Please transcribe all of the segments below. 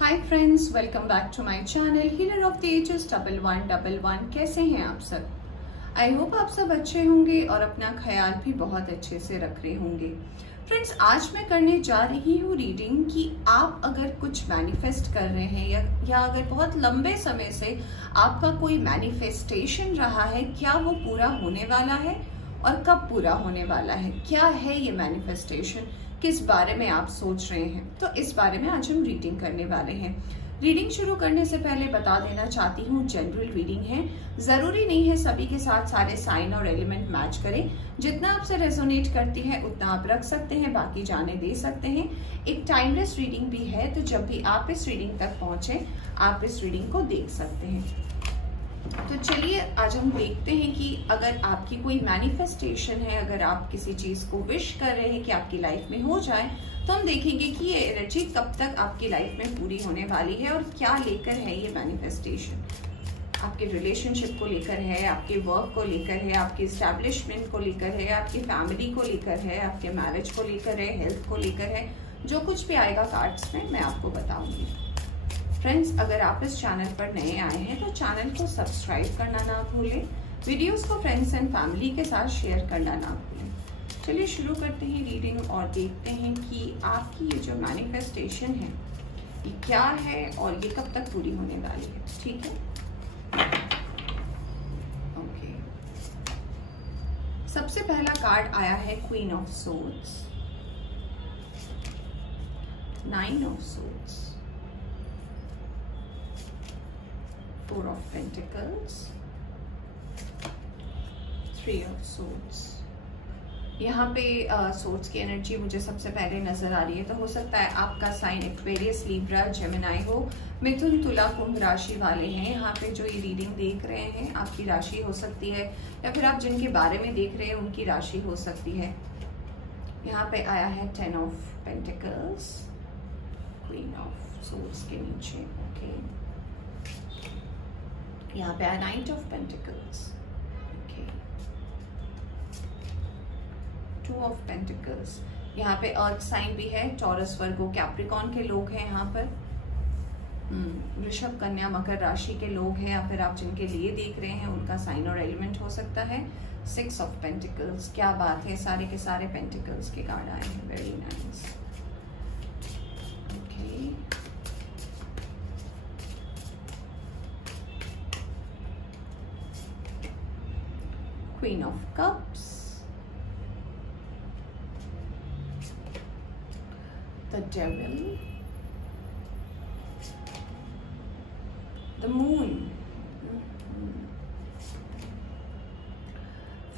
Hi friends, welcome back to my channel healer of the ages 1111। कैसे हैं आप सब? आई होप आप सब अच्छे होंगे और अपना ख्याल भी बहुत अच्छे से रख रहे होंगे। फ्रेंड्स, आज मैं करने जा रही हूँ रीडिंग कि आप अगर कुछ मैनिफेस्ट कर रहे हैं या अगर बहुत लंबे समय से आपका कोई मैनिफेस्टेशन रहा है, क्या वो पूरा होने वाला है और कब पूरा होने वाला है? क्या है ये मैनिफेस्टेशन, किस बारे में आप सोच रहे हैं? तो इस बारे में आज हम रीडिंग करने वाले हैं। रीडिंग शुरू करने से पहले बता देना चाहती हूँ, जनरल रीडिंग है, जरूरी नहीं है सभी के साथ सारे साइन और एलिमेंट मैच करें। जितना आपसे रेजोनेट करती है उतना आप रख सकते हैं, बाकी जाने दे सकते हैं। एक टाइमलेस रीडिंग भी है, तो जब भी आप इस रीडिंग तक पहुंचे आप इस रीडिंग को देख सकते हैं। तो चलिए आज हम देखते हैं कि अगर आपकी कोई मैनिफेस्टेशन है, अगर आप किसी चीज को विश कर रहे हैं कि आपकी लाइफ में हो जाए, तो हम देखेंगे कि ये एनर्जी कब तक आपकी लाइफ में पूरी होने वाली है और क्या लेकर है ये मैनिफेस्टेशन। आपके रिलेशनशिप को लेकर है, आपके वर्क को लेकर है, आपके एस्टैब्लिशमेंट को लेकर है, आपकी फैमिली को लेकर है, आपके मैरिज को लेकर है, हेल्थ को लेकर है। जो कुछ भी आएगा कार्ड्स में मैं आपको बताऊंगी। फ्रेंड्स, अगर आप इस चैनल पर नए आए हैं तो चैनल को सब्सक्राइब करना ना भूलें, वीडियोस को फ्रेंड्स एंड फैमिली के साथ शेयर करना ना भूलें। चलिए शुरू करते हैं रीडिंग और देखते हैं कि आपकी ये जो मैनिफेस्टेशन है ये क्या है और ये कब तक पूरी होने वाली है। ठीक है, ओके। सबसे पहला कार्ड आया है queen of swords, 9 of swords, 4 of Pentacles, 3 of Swords। यहाँ पे सोर्ड्स की एनर्जी मुझे सबसे पहले नजर आ रही है, तो हो सकता है आपका साइन एक्वेरियस, लिब्रा, जेमिनाई हो, मिथुन, तुला, कुंभ राशि वाले हैं। यहाँ पे जो ये रीडिंग देख रहे हैं आपकी राशि हो सकती है, या फिर आप जिनके बारे में देख रहे हैं उनकी राशि हो सकती है। यहाँ पे आया है 10 of Pentacles, queen of swords के नीचे। ओके, यहाँ पे आया 9 of Pentacles, okay, 2 of Pentacles। यहाँ पे अर्थ साइन भी है, टॉरस, वर्गो, कैप्रिकॉन के लोग हैं यहाँ पर, वृषभ, कन्या, मकर राशि के लोग हैं, या फिर आप जिनके लिए देख रहे हैं उनका साइन और एलिमेंट हो सकता है। 6 of Pentacles, क्या बात है, सारे के सारे पेंटिकल्स के कार्ड आए हैं, very nice. Okay, Queen of Cups, the Devil, the Moon,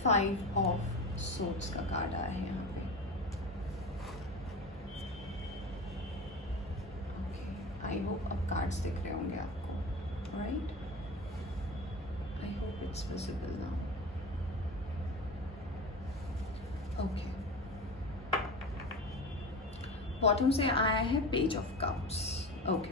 5 of Swords का कार्ड आया है यहाँ पे। ओके, आई होप अब कार्ड्स दिख रहे होंगे आपको, right? I hope it's visible now. Okay, bottom से आया है पेज ऑफ कप्स। ओके,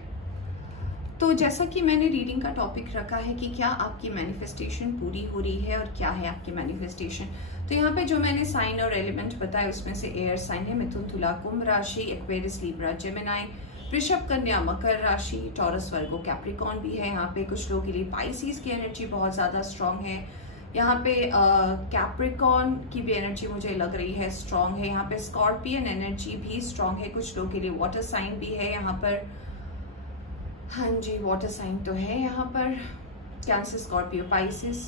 तो जैसा कि मैंने रीडिंग का टॉपिक रखा है कि क्या आपकी मैनिफेस्टेशन पूरी हो रही है और क्या है आपकी मैनिफेस्टेशन, तो यहाँ पे जो मैंने साइन और एलिमेंट बताया उसमें से एयर साइन है, मिथुन, तुला, कुंभ राशि, एक्वेरियस, लिब्रा, जेमिनाई, वृषभ, कन्या, मकर राशि, टॉरस, वर्गो, कैप्रिकॉन भी है। यहाँ पे कुछ लोगों के लिए पाइसिस की एनर्जी बहुत ज्यादा स्ट्रांग है। यहाँ पे कैप्रिकॉन की भी एनर्जी मुझे लग रही है स्ट्रांग है। यहाँ पे स्कॉर्पियन एनर्जी भी स्ट्रांग है, कुछ लोगों के लिए वाटर साइन भी है यहाँ पर। हाँ जी, वाटर साइन तो है यहाँ पर, कैंसर, स्कॉर्पियो, पाइसिस,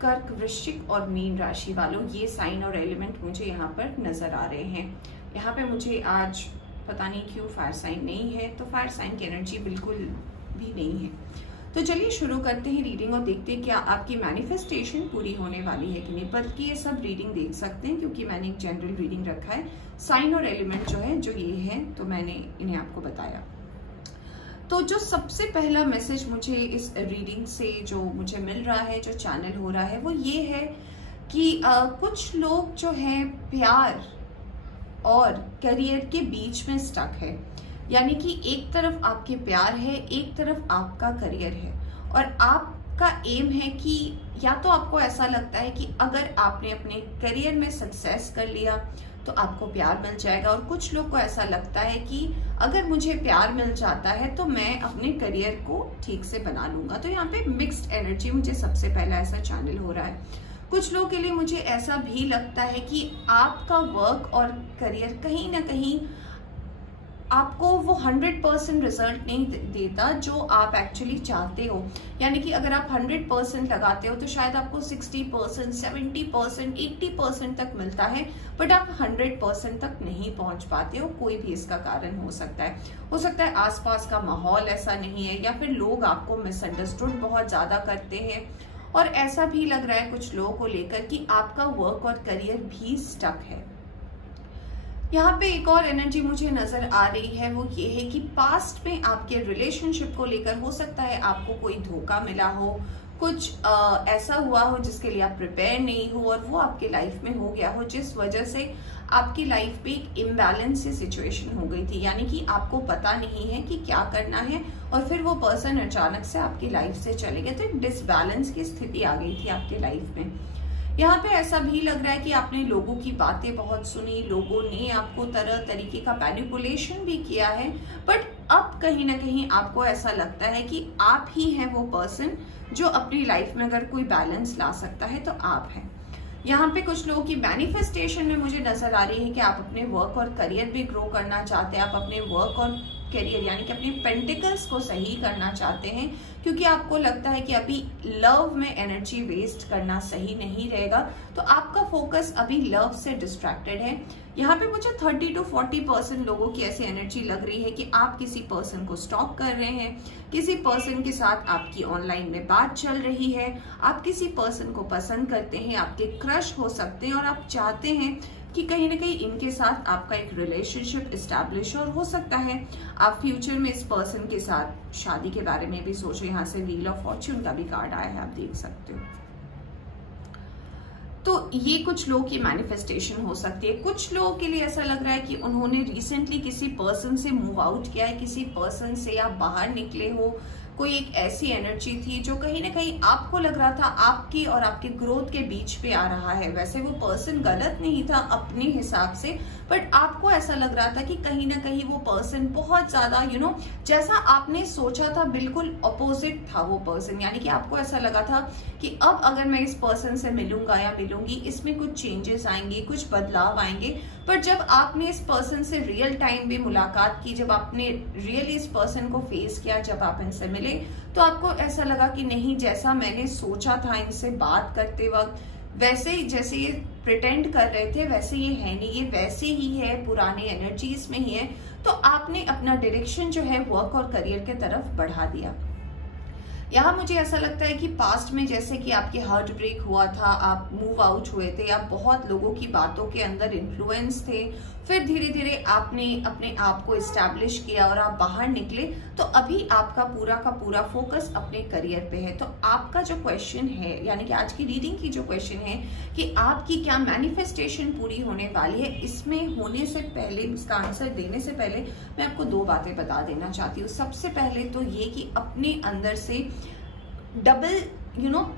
कर्क, वृश्चिक और मीन राशि वालों, ये साइन और एलिमेंट मुझे यहाँ पर नजर आ रहे हैं। यहाँ पे मुझे आज पता नहीं क्यों फायर साइन नहीं है, तो फायर साइन की एनर्जी बिल्कुल भी नहीं है। तो चलिए शुरू करते हैं रीडिंग और देखते हैं क्या आपकी मैनिफेस्टेशन पूरी होने वाली है कि नहीं। बल्कि ये सब रीडिंग देख सकते हैं क्योंकि मैंने एक जनरल रीडिंग रखा है। साइन और एलिमेंट जो है जो ये है, तो मैंने इन्हें आपको बताया। तो जो सबसे पहला मैसेज मुझे इस रीडिंग से जो मुझे मिल रहा है, जो चैनल हो रहा है, वो ये है कि कुछ लोग जो है प्यार और करियर के बीच में स्टक है। यानी कि एक तरफ आपके प्यार है, एक तरफ आपका करियर है, और आपका एम है कि या तो आपको ऐसा लगता है कि अगर आपने अपने करियर में सक्सेस कर लिया तो आपको प्यार मिल जाएगा। और कुछ लोग को ऐसा लगता है कि अगर मुझे प्यार मिल जाता है तो मैं अपने करियर को ठीक से बना लूंगा। तो यहाँ पे मिक्स्ड एनर्जी मुझे सबसे पहला ऐसा चैनल हो रहा है। कुछ लोगों के लिए मुझे ऐसा भी लगता है कि आपका वर्क और करियर कहीं ना कहीं आपको वो 100% रिजल्ट नहीं देता जो आप एक्चुअली चाहते हो। यानी कि अगर आप 100% लगाते हो तो शायद आपको 60%, 70%, 80% तक मिलता है, बट आप 100% तक नहीं पहुंच पाते हो। कोई भी इसका कारण हो सकता है आसपास का माहौल ऐसा नहीं है, या फिर लोग आपको मिसअंडरस्टूड बहुत ज्यादा करते हैं। और ऐसा भी लग रहा है कुछ लोगों को लेकर कि आपका वर्क और करियर भी स्टक है। यहाँ पे एक और एनर्जी मुझे नजर आ रही है, वो ये है कि पास्ट में आपके रिलेशनशिप को लेकर हो सकता है आपको कोई धोखा मिला हो, कुछ ऐसा हुआ हो जिसके लिए आप प्रिपेयर नहीं हो और वो आपके लाइफ में हो गया हो, जिस वजह से आपकी लाइफ पे एक इम्बैलेंस सी सिचुएशन हो गई थी। यानी कि आपको पता नहीं है कि क्या करना है और फिर वो पर्सन अचानक से आपकी लाइफ से चले गए, तो एक डिसबैलेंस की स्थिति आ गई थी आपके लाइफ में। यहाँ पे ऐसा भी लग रहा है कि आपने लोगों की बातें बहुत सुनी, लोगों ने आपको तरह तरीके का मैनिपुलेशन भी किया है, बट अब कहीं ना कहीं आपको ऐसा लगता है कि आप ही हैं वो पर्सन जो अपनी लाइफ में अगर कोई बैलेंस ला सकता है तो आप हैं। यहाँ पे कुछ लोगों की मैनिफेस्टेशन में मुझे नजर आ रही है कि आप अपने वर्क और करियर भी ग्रो करना चाहते हैं, आप अपने वर्क और करियर यानी कि अपने पेंटिकल्स को सही करना चाहते हैं, क्योंकि आपको लगता है कि अभी लव में एनर्जी वेस्ट करना सही नहीं रहेगा, तो आपका फोकस अभी लव से डिस्ट्रैक्टेड है। यहाँ पे मुझे 30 to 40% लोगों की ऐसी एनर्जी लग रही है कि आप किसी पर्सन को स्टॉक कर रहे हैं, किसी पर्सन के साथ आपकी ऑनलाइन में बात चल रही है, आप किसी पर्सन को पसंद करते हैं, आपके क्रश हो सकते हैं और आप चाहते हैं कि कहीं ना कहीं इनके साथ आपका एक रिलेशनशिप इस्टेब्लिश हो सकता है आप फ्यूचर में इस पर्सन के साथ शादी के बारे में भी सोचो। यहाँ से व्हील ऑफ फॉर्च्यून का भी कार्ड आया है, आप देख सकते हो। तो ये कुछ लोगों की मैनिफेस्टेशन हो सकती है। कुछ लोगों के लिए ऐसा लग रहा है कि उन्होंने रिसेंटली किसी पर्सन से मूव आउट किया है, किसी पर्सन से आप बाहर निकले हो, कोई एक ऐसी एनर्जी थी जो कहीं ना कहीं आपको लग रहा था आपकी और आपके ग्रोथ के बीच पे आ रहा है। वैसे वो पर्सन गलत नहीं था अपने हिसाब से, बट आपको ऐसा लग रहा था कि कहीं ना कहीं वो पर्सन बहुत ज्यादा जैसा आपने सोचा था बिल्कुल अपोजिट था वो पर्सन। यानी कि आपको ऐसा लगा था कि अब अगर मैं इस पर्सन से मिलूंगा या मिलूंगी इसमें कुछ चेंजेस आएंगे, कुछ बदलाव आएंगे। पर जब आपने इस पर्सन से रियल टाइम में मुलाकात की, जब आपने रियली इस पर्सन को फेस किया, जब आप इनसे मिले, तो आपको ऐसा लगा कि नहीं, जैसा मैंने सोचा था इनसे बात करते वक्त, वैसे ही जैसे ये प्रिटेंड कर रहे थे वैसे ये है नहीं, ये वैसे ही है, पुराने एनर्जीज में ही है। तो आपने अपना डायरेक्शन जो है वर्क और करियर के तरफ बढ़ा दिया। यहाँ मुझे ऐसा लगता है कि पास्ट में जैसे कि आपके हार्ट ब्रेक हुआ था, आप मूव आउट हुए थे, आप बहुत लोगों की बातों के अंदर इन्फ्लुएंस थे, फिर धीरे धीरे आपने अपने आप को इस्टेब्लिश किया और आप बाहर निकले, तो अभी आपका पूरा का पूरा फोकस अपने करियर पे है। तो आपका जो क्वेश्चन है, यानी कि आज की रीडिंग की जो क्वेश्चन है कि आपकी क्या मैनिफेस्टेशन पूरी होने वाली है, इसमें होने से पहले, इसका आंसर देने से पहले मैं आपको दो बातें बता देना चाहती हूँ। सबसे पहले तो ये कि अपने अंदर से डबल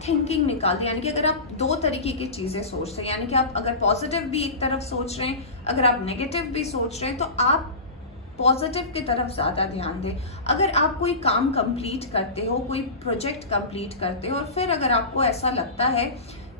थिंकिंग निकाल दे। यानी कि अगर आप दो तरीके की चीजें सोच रहे हैं, यानी कि आप अगर पॉजिटिव भी एक तरफ सोच रहे हैं, अगर आप नेगेटिव भी सोच रहे हैं, तो आप पॉजिटिव की तरफ ज्यादा ध्यान दें। अगर आप कोई काम कंप्लीट करते हो, कोई प्रोजेक्ट कंप्लीट करते हो और फिर अगर आपको ऐसा लगता है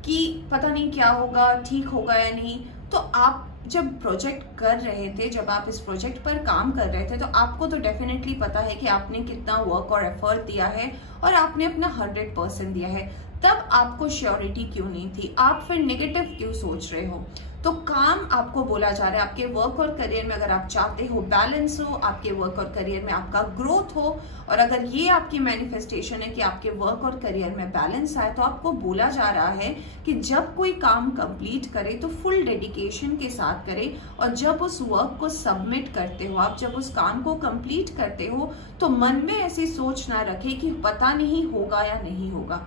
कि पता नहीं क्या होगा, ठीक होगा या नहीं, तो आप जब प्रोजेक्ट कर रहे थे, जब आप इस प्रोजेक्ट पर काम कर रहे थे, तो आपको तो डेफिनेटली पता है कि आपने कितना वर्क और एफर्ट दिया है और आपने अपना 100% दिया है। तब आपको श्योरिटी क्यों नहीं थी? आप फिर नेगेटिव क्यों सोच रहे हो? तो काम आपको बोला जा रहा है, आपके वर्क और करियर में अगर आप चाहते हो बैलेंस हो, आपके वर्क और करियर में आपका ग्रोथ हो, और अगर ये आपकी मैनिफेस्टेशन है कि आपके वर्क और करियर में बैलेंस आए, तो आपको बोला जा रहा है कि जब कोई काम कंप्लीट करे तो फुल डेडिकेशन के साथ करे, और जब उस वर्क को सबमिट करते हो, आप जब उस काम को कंप्लीट करते हो, तो मन में ऐसी सोच ना रखे कि पता नहीं होगा या नहीं होगा।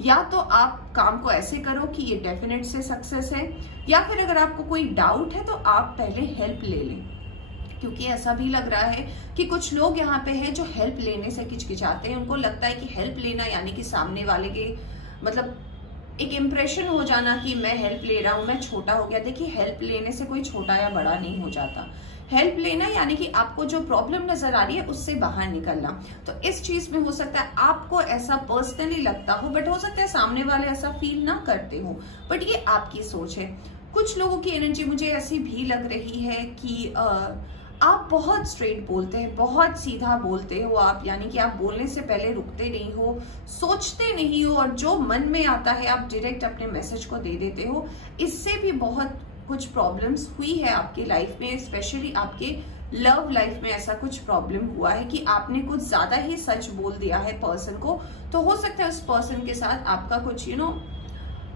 या तो आप काम को ऐसे करो कि ये डेफिनेट से सक्सेस है, या फिर अगर आपको कोई डाउट है तो आप पहले हेल्प ले लें। क्योंकि ऐसा भी लग रहा है कि कुछ लोग यहाँ पे हैं जो हेल्प लेने से हिचकिचाते हैं। उनको लगता है कि हेल्प लेना यानी कि सामने वाले के मतलब एक इम्प्रेशन हो जाना कि मैं हेल्प ले रहा हूं, मैं छोटा हो गया। देखिए, हेल्प लेने से कोई छोटा या बड़ा नहीं हो जाता। हेल्प लेना यानी कि आपको जो प्रॉब्लम नजर आ रही है उससे बाहर निकलना। तो इस चीज में हो सकता है आपको ऐसा पर्सनली लगता हो, बट हो सकता है सामने वाले ऐसा फील ना करते हो, बट ये आपकी सोच है। कुछ लोगों की एनर्जी मुझे ऐसी भी लग रही है कि आप बहुत स्ट्रेट बोलते हैं, बहुत सीधा बोलते हो आप, यानी कि आप बोलने से पहले रुकते नहीं हो, सोचते नहीं हो, और जो मन में आता है आप डायरेक्ट अपने मैसेज को दे देते हो। इससे भी बहुत कुछ प्रॉब्लम्स हुई है आपकी लाइफ में, स्पेशली आपके लव लाइफ में ऐसा कुछ प्रॉब्लम हुआ है कि आपने कुछ ज्यादा ही सच बोल दिया है पर्सन को। तो हो सकता है उस पर्सन के साथ आपका कुछ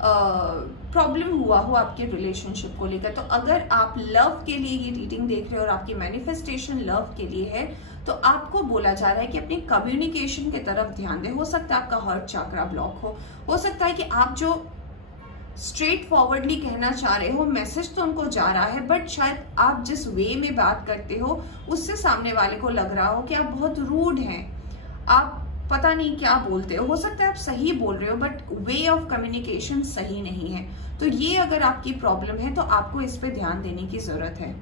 प्रॉब्लम हुआ हो आपके रिलेशनशिप को लेकर। तो अगर आप लव के लिए ये रीडिंग देख रहे हो और आपकी मैनिफेस्टेशन लव के लिए है, तो आपको बोला जा रहा है कि अपनी कम्युनिकेशन की तरफ ध्यान दें। हो सकता है आपका हार्ट चक्रा ब्लॉक हो सकता है कि आप जो स्ट्रेट फॉरवर्डली कहना चाह रहे हो, मैसेज तो उनको जा रहा है, बट शायद आप जिस वे में बात करते हो उससे सामने वाले को लग रहा हो कि आप बहुत रूड हैं, आप पता नहीं क्या बोलते हो सकता है आप सही बोल रहे हो बट वे ऑफ कम्युनिकेशन सही नहीं है। तो ये अगर आपकी प्रॉब्लम है तो आपको इस पे ध्यान देने की जरूरत है।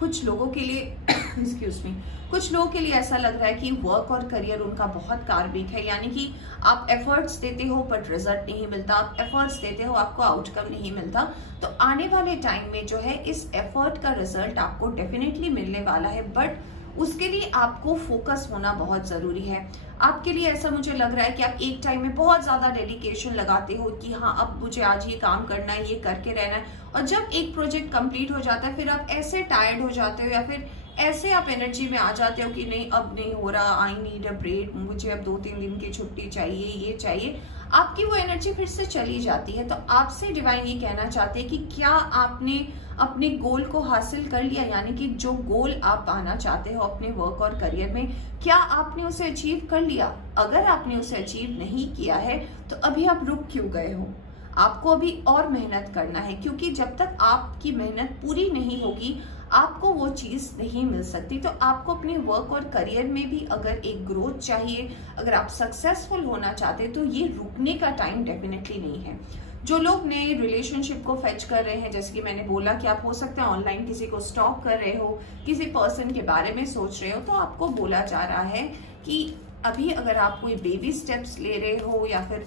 कुछ लोगों के लिए एक्सक्यूज मी, कुछ लोगों के लिए ऐसा लग रहा है कि वर्क और करियर उनका बहुत कार्मिक है, यानी कि आप एफर्ट्स देते हो बट रिजल्ट नहीं मिलता, आप एफर्ट्स देते हो आपको आउटकम नहीं मिलता। तो आने वाले टाइम में जो है इस एफर्ट का रिजल्ट आपको डेफिनेटली मिलने वाला है, बट उसके लिए आपको फोकस होना बहुत जरूरी है। आपके लिए ऐसा मुझे लग रहा है कि आप एक टाइम में बहुत ज्यादा डेडिकेशन लगाते हो कि हाँ अब मुझे आज ये काम करना है, ये करके रहना है, और जब एक प्रोजेक्ट कंप्लीट हो जाता है फिर आप ऐसे टायर्ड हो जाते हो या फिर ऐसे आप एनर्जी में आ जाते हो कि नहीं अब नहीं हो रहा, आई नीड अ ब्रेक, मुझे अब 2-3 दिन की छुट्टी चाहिए, ये चाहिए, आपकी वो एनर्जी फिर से चली जाती है। तो आपसे डिवाइन ये कहना चाहते हैं कि क्या आपने अपने गोल को हासिल कर लिया, यानी कि जो गोल आप पाना चाहते हो अपने वर्क और करियर में, क्या आपने उसे अचीव कर लिया? अगर आपने उसे अचीव नहीं किया है तो अभी आप रुक क्यों गए हो? आपको अभी और मेहनत करना है, क्योंकि जब तक आपकी मेहनत पूरी नहीं होगी आपको वो चीज नहीं मिल सकती। तो आपको अपने वर्क और करियर में भी अगर एक ग्रोथ चाहिए, अगर आप सक्सेसफुल होना चाहते तो ये रुकने का टाइम डेफिनेटली नहीं है। जो लोग नए रिलेशनशिप को फेच कर रहे हैं, जैसे कि मैंने बोला कि आप हो सकता है ऑनलाइन किसी को स्टॉक कर रहे हो, किसी पर्सन के बारे में सोच रहे हो, तो आपको बोला जा रहा है कि अभी अगर आप कोई बेबी स्टेप्स ले रहे हो या फिर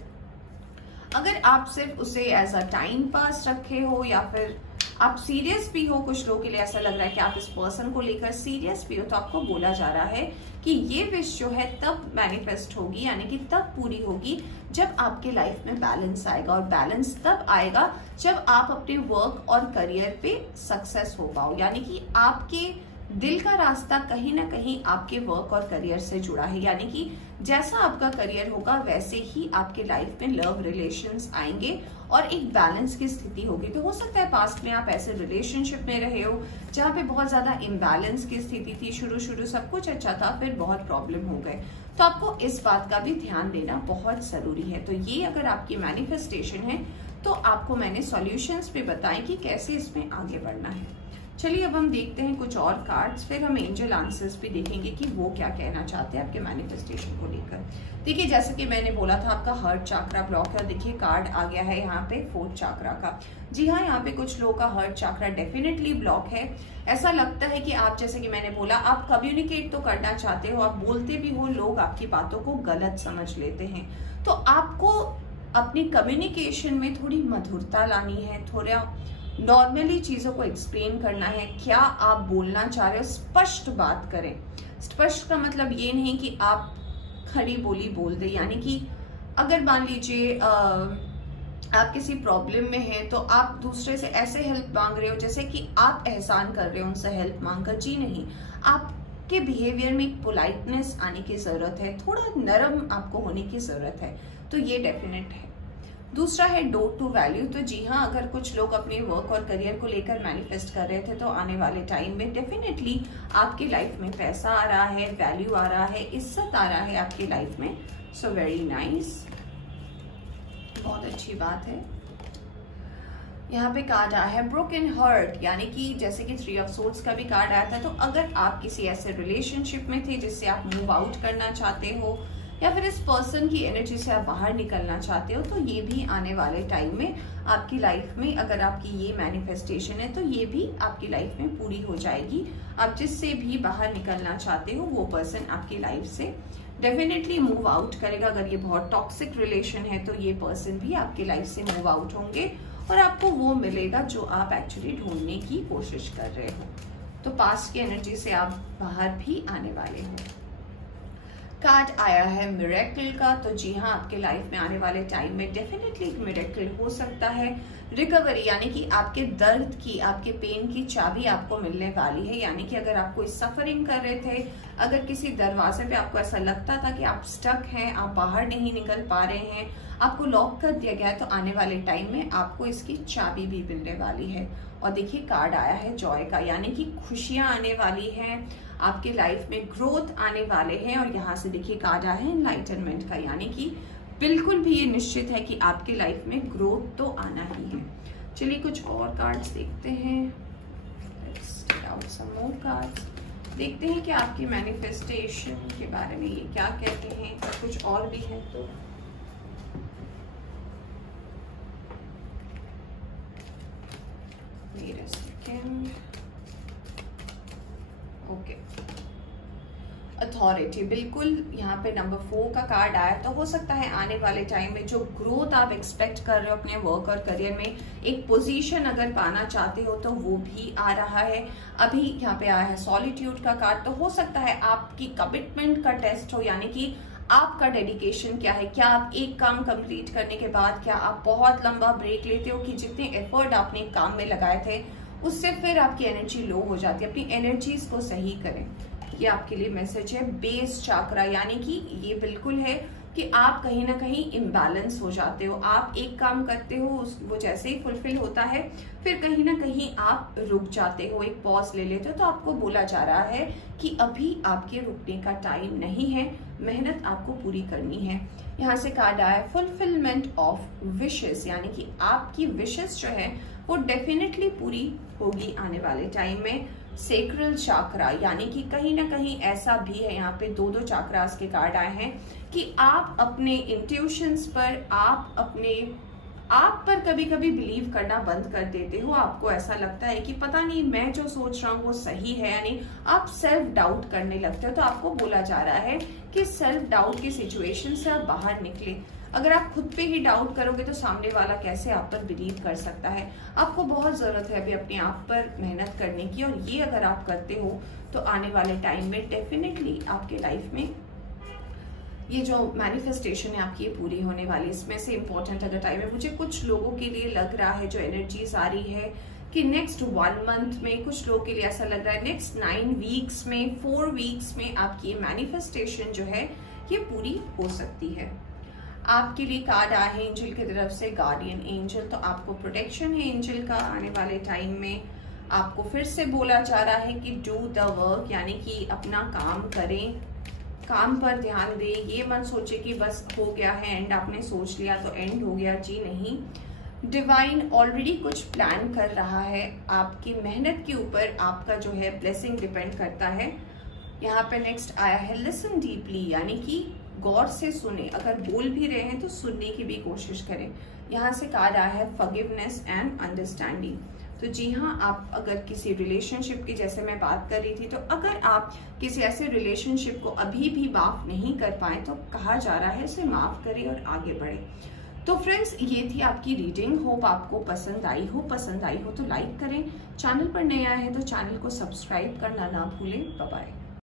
अगर आप सिर्फ उसे एज अ टाइम पास रखे हो या फिर आप सीरियस भी हो, कुछ लोगों के लिए ऐसा लग रहा है कि आप इस पर्सन को लेकर सीरियस भी हो, तो आपको बोला जा रहा है कि ये विश जो है तब मैनिफेस्ट होगी, यानी कि तब पूरी होगी जब आपके लाइफ में बैलेंस आएगा। और बैलेंस तब आएगा जब आप अपने वर्क और करियर पे सक्सेस हो पाओ, यानी कि आपके दिल का रास्ता कहीं ना कहीं आपके वर्क और करियर से जुड़ा है, यानी कि जैसा आपका करियर होगा वैसे ही आपके लाइफ में लव रिलेशंस आएंगे और एक बैलेंस की स्थिति होगी। तो हो सकता है पास्ट में आप ऐसे रिलेशनशिप में रहे हो जहाँ पे बहुत ज्यादा इम्बैलेंस की स्थिति थी, शुरू सब कुछ अच्छा था, फिर बहुत प्रॉब्लम हो गए। तो आपको इस बात का भी ध्यान देना बहुत जरूरी है। तो ये अगर आपकी मैनिफेस्टेशन है तो आपको मैंने सॉल्यूशंस भी बताए कि कैसे इसमें आगे बढ़ना है। चलिए अब हम देखते हैं कुछ और कार्ड्स, फिर हम एंजल आंसर्स भी देखेंगे कि वो क्या कहना चाहते हैं आपके मैनिफेस्टेशन को लेकर। देखिए जैसे कि मैंने बोला था आपका हार्ट चक्रा ब्लॉक है, देखिए कार्ड आ गया है यहाँ पे 4th चक्रा का। जी हाँ, यहाँ पे कुछ लोगों का हार्ट चक्रा डेफिनेटली ब्लॉक है। ऐसा लगता है कि आप, जैसे कि मैंने बोला, आप कम्युनिकेट तो करना चाहते हो, आप बोलते भी हो, लोग आपकी बातों को गलत समझ लेते हैं। तो आपको अपनी कम्युनिकेशन में थोड़ी मधुरता लानी है, थोड़ा नॉर्मली चीजों को एक्सप्लेन करना है। क्या आप बोलना चाह रहे हो स्पष्ट बात करें। स्पष्ट का मतलब ये नहीं कि आप खड़ी बोली बोल दे, यानी कि अगर मान लीजिए आप किसी प्रॉब्लम में हैं तो आप दूसरे से ऐसे हेल्प मांग रहे हो जैसे कि आप एहसान कर रहे हो उनसे हेल्प मांगकर। जी नहीं, आपके बिहेवियर में एक पोलाइटनेस आने की जरूरत है, थोड़ा नरम आपको होने की जरूरत है। तो ये डेफिनेट है। दूसरा है डोट टू वैल्यू। तो जी हाँ, अगर कुछ लोग अपने वर्क और करियर को लेकर मैनिफेस्ट कर रहे थे तो आने वाले टाइम में डेफिनेटली आपकी लाइफ में पैसा आ रहा है, वैल्यू आ रहा है, इज्जत आ रहा है आपकी लाइफ में। सो वेरी नाइस, बहुत अच्छी बात है। यहाँ पे कार्ड आया है ब्रोकन हार्ट, यानी कि जैसे कि 3 ऑफ सोर्ड्स का भी कार्ड आया था। तो अगर आप किसी ऐसे रिलेशनशिप में थे जिससे आप मूव आउट करना चाहते हो या फिर इस पर्सन की एनर्जी से आप बाहर निकलना चाहते हो, तो ये भी आने वाले टाइम में आपकी लाइफ में, अगर आपकी ये मैनिफेस्टेशन है तो ये भी आपकी लाइफ में पूरी हो जाएगी। आप जिससे भी बाहर निकलना चाहते हो वो पर्सन आपकी लाइफ से डेफिनेटली मूव आउट करेगा। अगर ये बहुत टॉक्सिक रिलेशन है तो ये पर्सन भी आपकी लाइफ से मूव आउट होंगे और आपको वो मिलेगा जो आप एक्चुअली ढूंढने की कोशिश कर रहे हो। तो पास्ट की एनर्जी से आप बाहर भी आने वाले हो। कार्ड आया है मिरेकल का, तो जी हाँ, आपके लाइफ में आने वाले टाइम में डेफिनेटली एक मिरेकल हो सकता है। रिकवरी यानी कि आपके दर्द की, आपके पेन की चाबी आपको मिलने वाली है। यानी कि अगर आप कोई सफरिंग कर रहे थे, अगर किसी दरवाजे पे आपको ऐसा लगता था कि आप स्टक हैं, आप बाहर नहीं निकल पा रहे हैं, आपको लॉक कर दिया गया है, तो आने वाले टाइम में आपको इसकी चाबी भी मिलने वाली है। और देखिए कार्ड आया है जॉय का, यानी कि खुशियां आने वाली हैं, आपके लाइफ में ग्रोथ आने वाले हैं। और यहाँ से देखिए कार्ड आया है एनलाइटनमेंट का, यानी कि बिल्कुल भी ये निश्चित है कि आपके लाइफ में ग्रोथ तो आना ही है। चलिए कुछ और कार्ड्स देखते हैं। Let's take out some more cards. देखते हैं कि आपकी मैनिफेस्टेशन के बारे में ये क्या कहते हैं। कुछ और भी है तो wait a second. Okay, authority, बिल्कुल यहाँ पे नंबर 4 का कार्ड आया। तो हो सकता है आने वाले टाइम में जो ग्रोथ आप एक्सपेक्ट कर रहे हो अपने वर्क और करियर में, एक पोजीशन अगर पाना चाहते हो तो वो भी आ रहा है। अभी यहाँ पे आया है सॉलिट्यूड का कार्ड, तो हो सकता है आपकी कमिटमेंट का टेस्ट हो, यानी कि आपका डेडिकेशन क्या है। क्या आप एक काम कंप्लीट करने के बाद क्या आप बहुत लंबा ब्रेक लेते हो कि जितने एफर्ट आपने काम में लगाए थे उससे फिर आपकी एनर्जी लो हो जाती है। अपनी एनर्जीज को सही करें, ये आपके लिए मैसेज है। बेस चाक्रा, यानी कि ये बिल्कुल है कि आप कहीं ना कहीं इम्बैलेंस हो जाते हो। आप एक काम करते हो, वो जैसे ही फुलफिल होता है फिर कहीं ना कहीं आप रुक जाते हो, एक पॉज ले लेते हो। तो आपको बोला जा रहा है कि अभी आपके रुकने का टाइम नहीं है, मेहनत आपको पूरी करनी है। यहाँ से कार्ड आया फुलफिलमेंट ऑफ विशेस, यानी कि आपकी विशेस जो है वो डेफिनेटली पूरी होगी आने वाले टाइम में। सेक्रल चाक्रा, यानी कि कहीं ना कहीं ऐसा भी है, यहाँ पे 2-2 चाक्रास के कार्ड आए हैं कि आप अपने इंट्यूशंस पर, आप पर कभी कभी बिलीव करना बंद कर देते हो। आपको ऐसा लगता है कि पता नहीं मैं जो सोच रहा हूँ वो सही है, यानी आप सेल्फ डाउट करने लगते हो। तो आपको बोला जा रहा है कि सेल्फ डाउट की सिचुएशन से आप बाहर निकले। अगर आप खुद पे ही डाउट करोगे तो सामने वाला कैसे आप पर बिलीव कर सकता है। आपको बहुत जरूरत है अभी अपने आप पर मेहनत करने की, और ये अगर आप करते हो तो आने वाले टाइम में डेफिनेटली आपके लाइफ में ये जो मैनिफेस्टेशन है आपकी ये पूरी होने वाली। इसमें से इम्पोर्टेंट अगर टाइम है, मुझे कुछ लोगों के लिए लग रहा है जो एनर्जीज आ रही है कि नेक्स्ट 1 मंथ में, कुछ लोगों के लिए ऐसा लग रहा है नेक्स्ट 9 वीक्स में, 4 वीक्स में आपकी ये मैनिफेस्टेशन जो है ये पूरी हो सकती है। आपके लिए कार्ड आए हैं एंजल की तरफ से, गार्डियन एंजल। तो आपको प्रोटेक्शन है एंजल का आने वाले टाइम में। आपको फिर से बोला जा रहा है कि डू द वर्क, यानी कि अपना काम करें, काम पर ध्यान दें। ये मत सोचे कि बस हो गया है एंड, आपने सोच लिया तो एंड हो गया, जी नहीं। डिवाइन ऑलरेडी कुछ प्लान कर रहा है, आपकी मेहनत के ऊपर आपका जो है ब्लेसिंग डिपेंड करता है। यहाँ पे नेक्स्ट आया है लिसन डीपली, यानी कि गौर से सुने, अगर बोल भी रहे हैं तो सुनने की भी कोशिश करें। यहाँ से कार्ड आया है फॉरगिवनेस एंड अंडरस्टैंडिंग। तो जी हाँ, आप अगर किसी रिलेशनशिप की, जैसे मैं बात कर रही थी, तो अगर आप किसी ऐसे रिलेशनशिप को अभी भी माफ नहीं कर पाए तो कहा जा रहा है उसे माफ करें और आगे बढ़े। तो फ्रेंड्स, ये थी आपकी रीडिंग। होप आपको पसंद आई हो। पसंद आई हो तो लाइक करें, चैनल पर नए आए हैं तो चैनल को सब्सक्राइब करना ना भूलें। Bye bye.